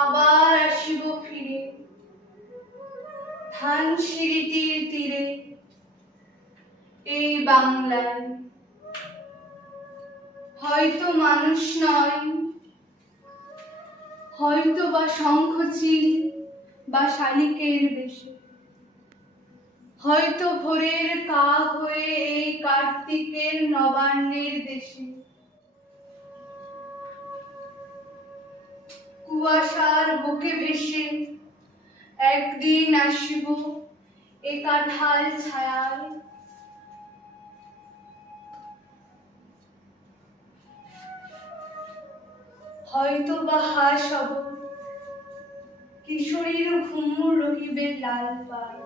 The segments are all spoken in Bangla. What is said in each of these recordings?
আবার আসিব ফিরে ধানসিঁড়িটির তীরে এই বাংলায়। হয়তো মানুষ নয়, হয়তো বা শঙ্খচিল বা শালিকের বেশে, হয়তো ভোরের কাক হয়ে এই কার্তিকের নবান্নের দেশে। কুয়াশার বুকে ভেসে একদিন আসিব এ কাঁঠাল ছায়ায়। হয়তো বা হাস হব, কিশোরীর ঘুমুর রহিবে লাল পায়।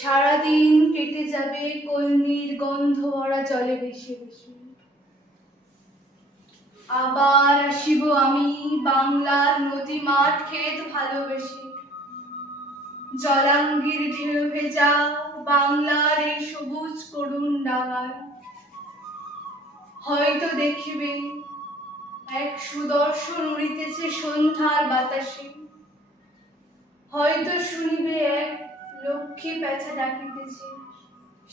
সারাদিন কেটে যাবে কলমির গন্ধ ভরা জলে ভেসে ভেসে। আবার আসিব আমি বাংলার নদী মাঠ ক্ষেত ভালোবেসে। জলাঙ্গির ঢেউ ভেজা বাংলার এই সবুজ করুণ ডাঙায়। হয়তো দেখিবে এক সুদর্শন উড়িতেছে সন্ধ্যার বাতাসে। হয়তো শুনিবে এক লক্ষ্মী প্যাঁচা ডাকিতেছে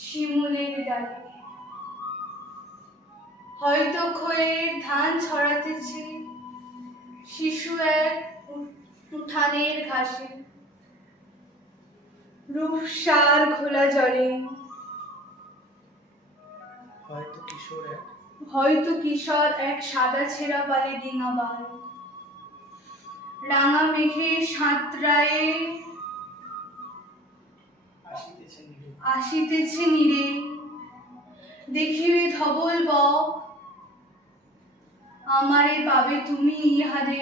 শিমুলের ডালে। হয়তো খয়ের ধান ছড়াতেছে শিশু এক উঠানের ঘাসে। রূপসার ঘোলা জলে হয়তো কিশোর এক সাদা ছেঁড়া পালে ডিঙাবার। রাঙা মেঘের সাঁতরায়ে আসিতেছে নীরে। দেখিবে ধবল বক, আমারে পাবে তুমি ইহাদের।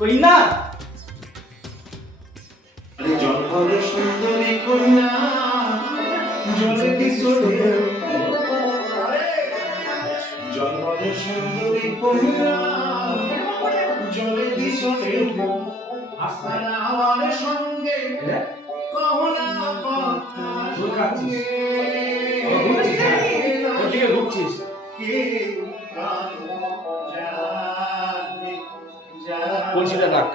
কইনা জলহরে সুন্দরী কন্যা জলে দিশরে জলহরে সুন্দরী কন্যা জলে দিশরে আপনার আমার সঙ্গে কহনা কথা শুনে ওদিকে ঘুরছিস বলছিটা রাখ।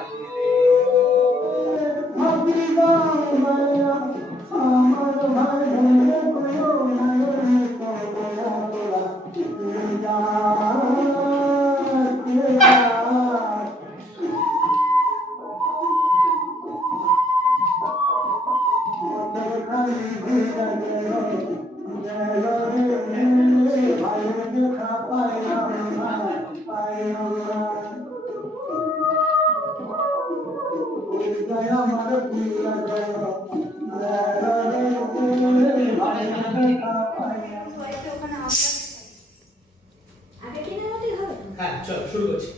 হ্যাঁ চল শুরু করছি।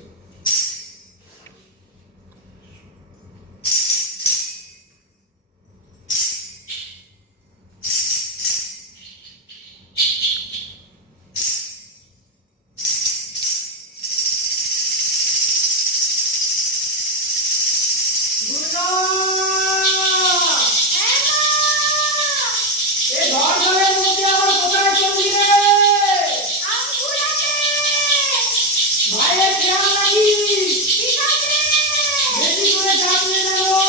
ভাই নাকি? বেশি করে চাপলে নেবো।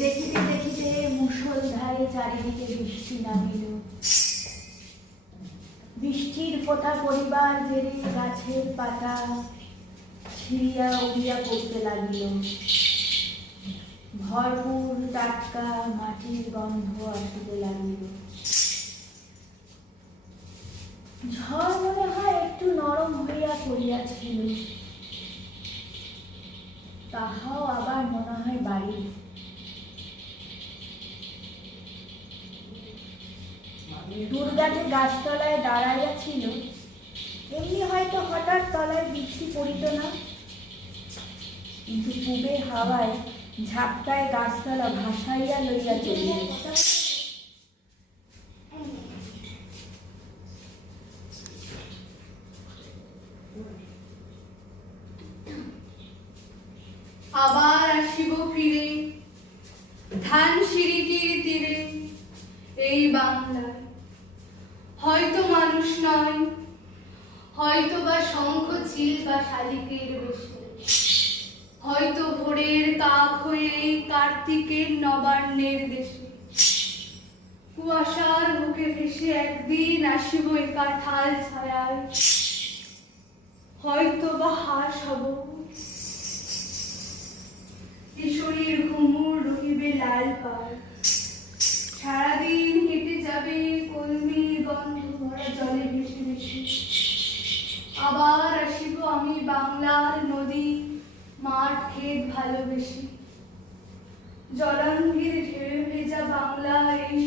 দেখিতে দেখিতে মুষলধারে চারিদিকে বৃষ্টি নামিল। বৃষ্টির ফোঁটা পরিবার জেরে গাছের পাতা ছিঁড়িয়া উড়িয়া পড়তে লাগিল। ভরপুর টাটকা মাটির গন্ধ আসিতে লাগিল। ঝড় মনে হয় একটু নরম হইয়া পড়িয়াছিল, তাহাও আবার মনে হয় বাড়ি। দুর্গা যে গাছতলায় দাঁড়াইয়া ছিল, এমনি হয়তো হঠাৎ তলায় বৃষ্টি পড়িত না, কিন্তু পূবের হাওয়ায় ঝাপটায় গাছতলা ভাসাইয়া লইয়া চলিল। আবার আসিব ফিরে ধান সিঁড়িটির তীরে এই বাংলায়। হয়তো মানুষ নয়, হয়তো বা শঙ্খ চিল বা শালিকের বেশে, হয়তো ভোরের কাক হয়ে কার্তিকের নবান্নের দেশে। কুয়াশার বুকে ভেসে একদিন আসিব এ কাঁঠাল ছায়ায়, হয়তো বা হাস হব। কিশোরীর ঘুমুর রহিবে লাল পাড়, সারাদিন কেটে যাবে কলমির গন্ধ ভরা জলে ভেসে ভেসে। আবার আসিব আমি বাংলার নদী মাঠ ক্ষেত ভালোবেসে। জলাঙ্গির ঢেউ ভেজা বাংলার এই